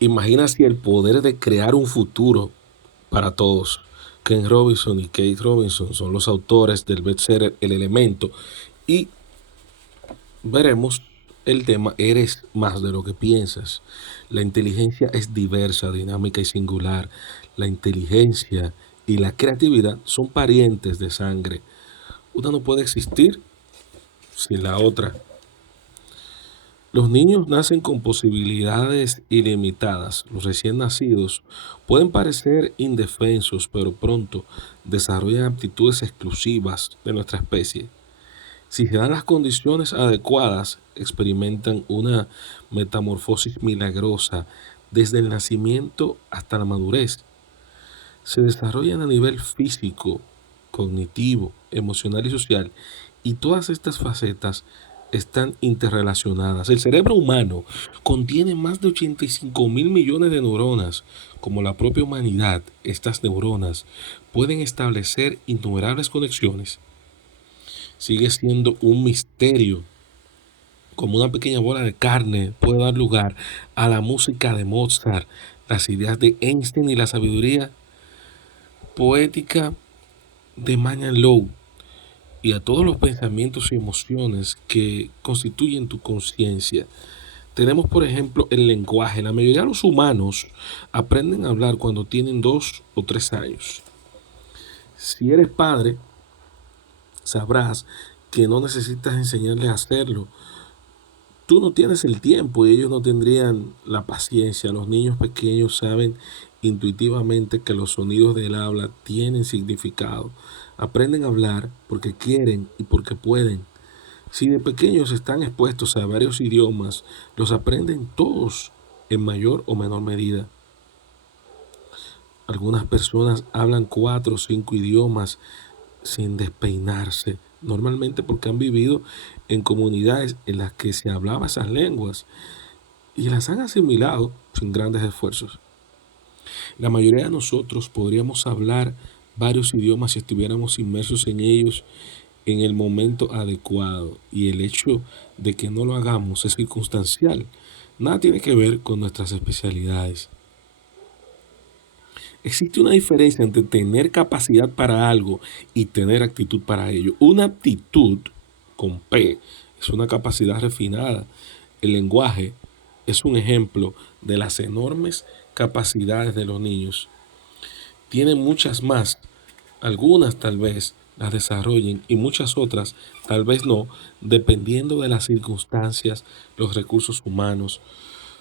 Imagina si el poder de crear un futuro para todos. Ken Robinson y Kate Robinson son los autores del bestseller El Elemento y veremos el tema Eres más de lo que piensas. La inteligencia es diversa, dinámica y singular. La inteligencia y la creatividad son parientes de sangre. Una no puede existir sin la otra. Los niños nacen con posibilidades ilimitadas. Los recién nacidos pueden parecer indefensos, pero pronto desarrollan aptitudes exclusivas de nuestra especie. Si se dan las condiciones adecuadas, experimentan una metamorfosis milagrosa desde el nacimiento hasta la madurez. Se desarrollan a nivel físico, cognitivo, emocional y social, y todas estas facetas están interrelacionadas. El cerebro humano contiene más de 85 mil millones de neuronas. Como la propia humanidad, estas neuronas pueden establecer innumerables conexiones. Sigue siendo un misterio como una pequeña bola de carne puede dar lugar a la música de Mozart, las ideas de Einstein y la sabiduría poética de Mañan Low y a todos los pensamientos y emociones que constituyen tu conciencia. Tenemos, por ejemplo, el lenguaje. La mayoría de los humanos aprenden a hablar cuando tienen 2 o 3 años. Si eres padre, sabrás que no necesitas enseñarles a hacerlo. Tú no tienes el tiempo y ellos no tendrían la paciencia. Los niños pequeños saben intuitivamente que los sonidos del habla tienen significado. Aprenden a hablar porque quieren y porque pueden. Si de pequeños están expuestos a varios idiomas, los aprenden todos en mayor o menor medida. Algunas personas hablan 4 o 5 idiomas sin despeinarse, normalmente porque han vivido en comunidades en las que se hablaba esas lenguas y las han asimilado sin grandes esfuerzos. La mayoría de nosotros podríamos hablar varios idiomas si estuviéramos inmersos en ellos en el momento adecuado, y el hecho de que no lo hagamos es circunstancial. Nada tiene que ver con nuestras especialidades. Existe una diferencia entre tener capacidad para algo y tener actitud para ello. Una aptitud con P es una capacidad refinada. El lenguaje es un ejemplo de las enormes capacidades de los niños. Tienen muchas más, algunas tal vez las desarrollen y muchas otras tal vez no, dependiendo de las circunstancias, los recursos humanos.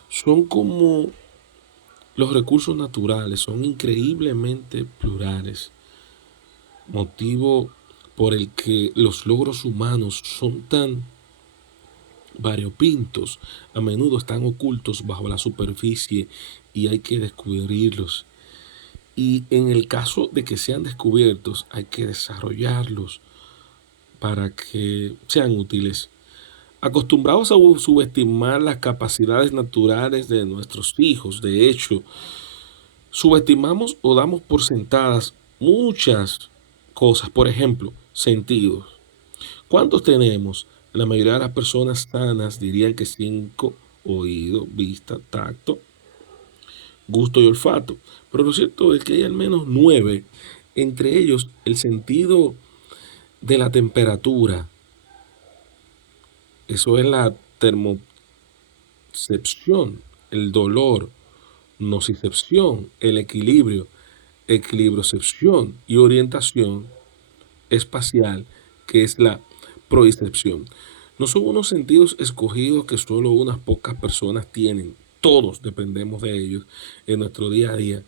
Son como los recursos naturales, son increíblemente plurales, motivo por el que los logros humanos son tan variopintos, a menudo están ocultos bajo la superficie y hay que descubrirlos. Y en el caso de que sean descubiertos, hay que desarrollarlos para que sean útiles. Acostumbrados a subestimar las capacidades naturales de nuestros hijos, de hecho, subestimamos o damos por sentadas muchas cosas, por ejemplo, sentidos. ¿Cuántos tenemos? La mayoría de las personas sanas dirían que 5: oído, vista, tacto, gusto y olfato. Pero lo cierto es que hay al menos 9, entre ellos el sentido de la temperatura. Eso es la termocepción, el dolor, nocicepción, el equilibrio, equilibrocepción y orientación espacial, que es la proicepción. No son unos sentidos escogidos que solo unas pocas personas tienen. Todos dependemos de ellos en nuestro día a día.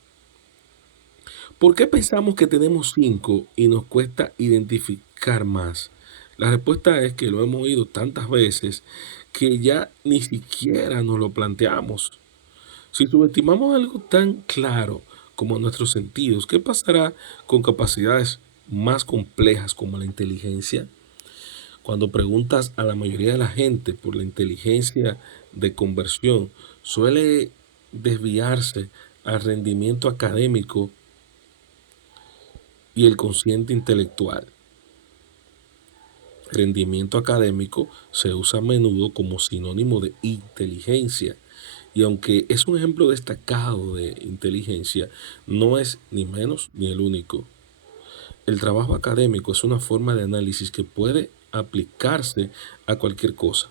¿Por qué pensamos que tenemos 5 y nos cuesta identificar más? La respuesta es que lo hemos oído tantas veces que ya ni siquiera nos lo planteamos. Si subestimamos algo tan claro como nuestros sentidos, ¿qué pasará con capacidades más complejas como la inteligencia? Cuando preguntas a la mayoría de la gente por la inteligencia de conversión, suele desviarse al rendimiento académico y el consciente intelectual. Rendimiento académico se usa a menudo como sinónimo de inteligencia Y aunque es un ejemplo destacado de inteligencia, no es ni menos ni el único. El trabajo académico es una forma de análisis que puede aplicarse a cualquier cosa.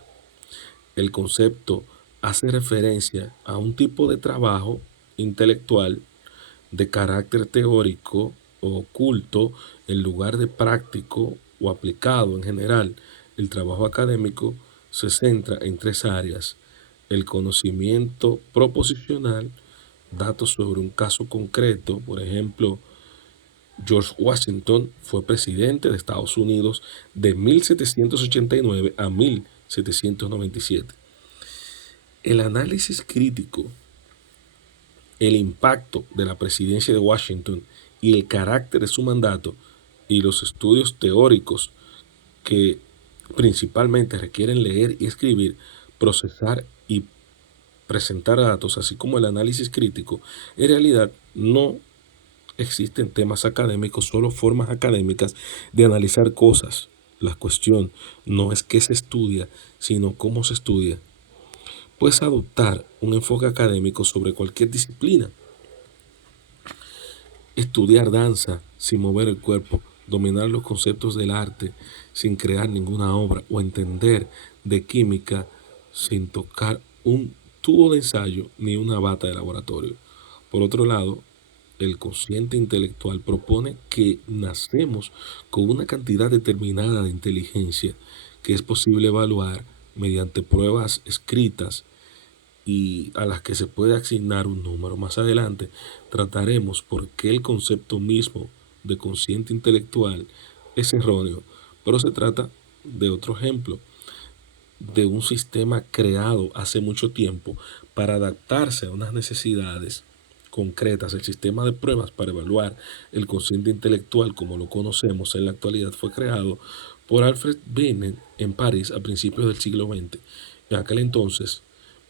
El concepto hace referencia a un tipo de trabajo intelectual de carácter teórico o oculto en lugar de práctico o aplicado en general. El trabajo académico se centra en tres áreas: el conocimiento proposicional, datos sobre un caso concreto. Por ejemplo, George Washington fue presidente de Estados Unidos de 1789 a 1797. El análisis crítico, el impacto de la presidencia de Washington y el carácter de su mandato, y los estudios teóricos que principalmente requieren leer y escribir, procesar y presentar datos, así como el análisis crítico. En realidad no existen temas académicos, solo formas académicas de analizar cosas. La cuestión no es qué se estudia, sino cómo se estudia. Puedes adoptar un enfoque académico sobre cualquier disciplina. Estudiar danza sin mover el cuerpo, dominar los conceptos del arte sin crear ninguna obra, o entender de química sin tocar un tubo de ensayo ni una bata de laboratorio. Por otro lado, el consciente intelectual propone que nacemos con una cantidad determinada de inteligencia que es posible evaluar mediante pruebas escritas y a las que se puede asignar un número. Más adelante trataremos por qué el concepto mismo de consciente intelectual es erróneo, pero se trata de otro ejemplo de un sistema creado hace mucho tiempo para adaptarse a unas necesidades concretas. El sistema de pruebas para evaluar el consciente intelectual como lo conocemos en la actualidad fue creado por Alfred Binet en París a principios del siglo XX. En aquel entonces,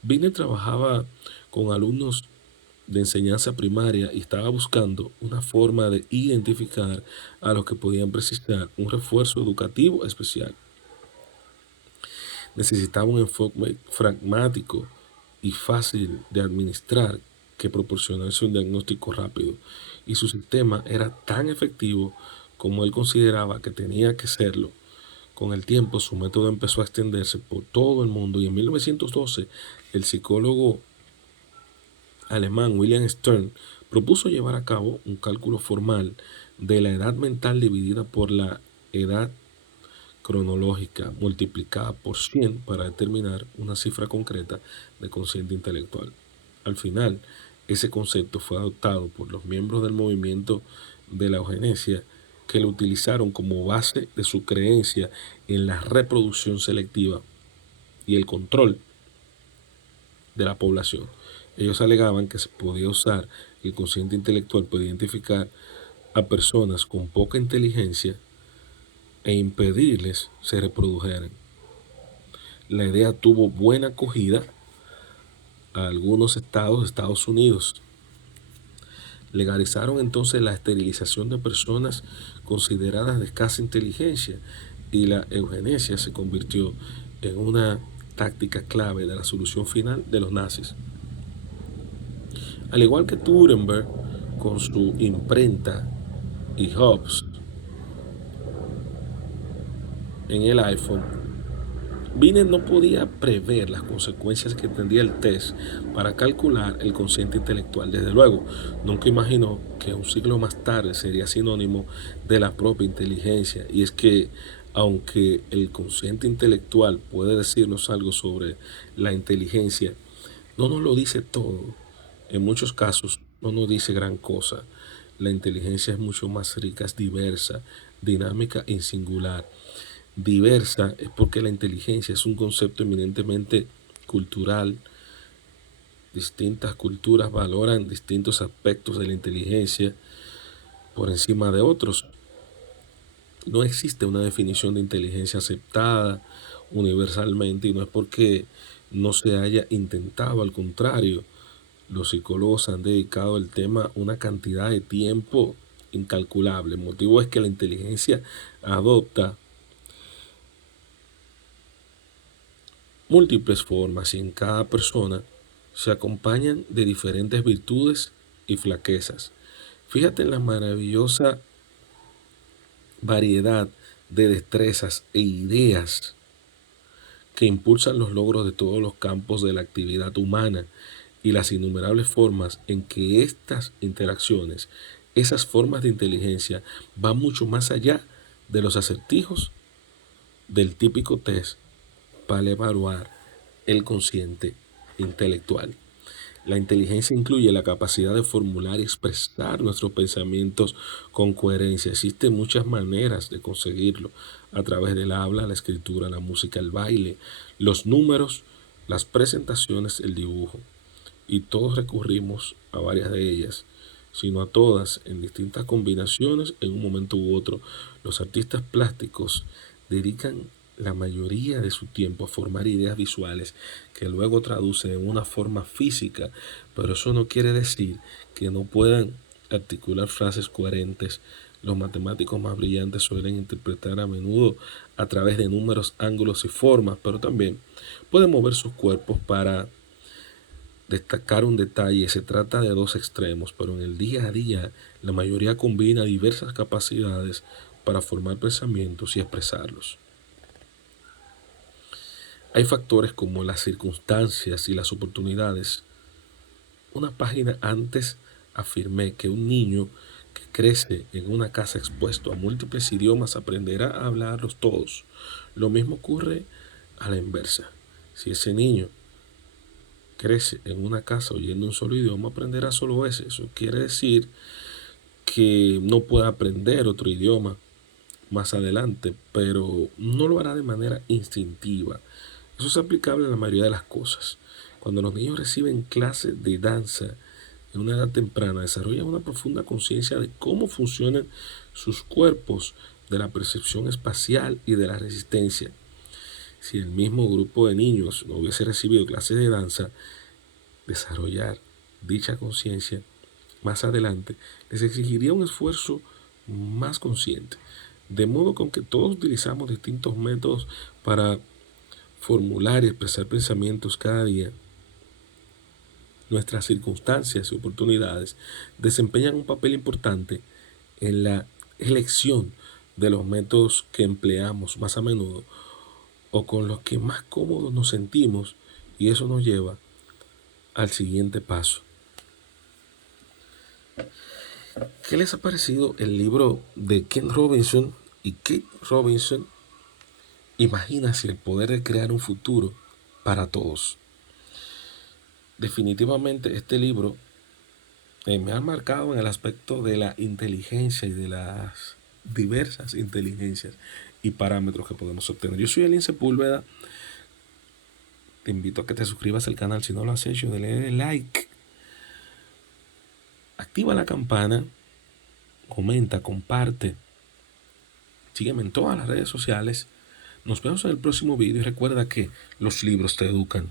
Binet trabajaba con alumnos de enseñanza primaria y estaba buscando una forma de identificar a los que podían precisar un refuerzo educativo especial. Necesitaba un enfoque pragmático y fácil de administrar que proporcionase un diagnóstico rápido, y su sistema era tan efectivo como él consideraba que tenía que serlo. Con el tiempo, su método empezó a extenderse por todo el mundo, y en 1912 el psicólogo alemán William Stern propuso llevar a cabo un cálculo formal de la edad mental dividida por la edad cronológica multiplicada por 100 para determinar una cifra concreta de consciente intelectual. Al final, ese concepto fue adoptado por los miembros del movimiento de la eugenesia, que lo utilizaron como base de su creencia en la reproducción selectiva y el control de la población. Ellos alegaban que se podía usar el consciente intelectual para identificar a personas con poca inteligencia e impedirles se reprodujeran. La idea tuvo buena acogida a algunos estados de Estados Unidos. Legalizaron entonces la esterilización de personas consideradas de escasa inteligencia, y la eugenesia se convirtió en una táctica clave de la solución final de los nazis. Al igual que Gutenberg con su imprenta y Hobbes en el iPhone, Binet no podía prever las consecuencias que tendría el test para calcular el consciente intelectual. Desde luego, nunca imaginó que un siglo más tarde sería sinónimo de la propia inteligencia. Y es que, aunque el consciente intelectual puede decirnos algo sobre la inteligencia, no nos lo dice todo. En muchos casos no nos dice gran cosa. La inteligencia es mucho más rica, es diversa, dinámica y singular. Diversa es porque la inteligencia es un concepto eminentemente cultural. Distintas culturas valoran distintos aspectos de la inteligencia por encima de otros. No existe una definición de inteligencia aceptada universalmente, y no es porque no se haya intentado. Al contrario, los psicólogos han dedicado al tema una cantidad de tiempo incalculable. El motivo es que la inteligencia adopta múltiples formas, y en cada persona se acompañan de diferentes virtudes y flaquezas. Fíjate en la maravillosa variedad de destrezas e ideas que impulsan los logros de todos los campos de la actividad humana y las innumerables formas en que estas interacciones, esas formas de inteligencia, van mucho más allá de los acertijos del típico test para evaluar el consciente intelectual. La inteligencia incluye la capacidad de formular y expresar nuestros pensamientos con coherencia. Existen muchas maneras de conseguirlo, a través del habla, la escritura, la música, el baile, los números, las presentaciones, el dibujo. Y todos recurrimos a varias de ellas, sino a todas en distintas combinaciones en un momento u otro. Los artistas plásticos dedican la mayoría de su tiempo a formar ideas visuales que luego traducen en una forma física, pero eso no quiere decir que no puedan articular frases coherentes. Los matemáticos más brillantes suelen interpretar a menudo a través de números, ángulos y formas, pero también pueden mover sus cuerpos para destacar un detalle. Se trata de dos extremos, pero en el día a día la mayoría combina diversas capacidades para formar pensamientos y expresarlos. Hay factores como las circunstancias y las oportunidades. Una página antes afirmé que un niño que crece en una casa expuesto a múltiples idiomas aprenderá a hablarlos todos. Lo mismo ocurre a la inversa. Si ese niño crece en una casa oyendo un solo idioma, aprenderá solo ese. Eso quiere decir que no puede aprender otro idioma más adelante, pero no lo hará de manera instintiva. Eso es aplicable a la mayoría de las cosas. Cuando los niños reciben clases de danza en una edad temprana, desarrollan una profunda conciencia de cómo funcionan sus cuerpos, de la percepción espacial y de la resistencia. Si el mismo grupo de niños no hubiese recibido clases de danza, desarrollar dicha conciencia más adelante les exigiría un esfuerzo más consciente. De modo que aunque todos utilizamos distintos métodos para formular y expresar pensamientos cada día, nuestras circunstancias y oportunidades desempeñan un papel importante en la elección de los métodos que empleamos más a menudo o con los que más cómodos nos sentimos, y eso nos lleva al siguiente paso. ¿Qué les ha parecido el libro de Ken Robinson y Kate Robinson? Imagínate el poder de crear un futuro para todos. Definitivamente este libro me ha marcado en el aspecto de la inteligencia y de las diversas inteligencias y parámetros que podemos obtener. Yo soy Elin Sepúlveda. Te invito a que te suscribas al canal si no lo has hecho, dale like, activa la campana, comenta, comparte, sígueme en todas las redes sociales. Nos vemos en el próximo video y recuerda que los libros te educan.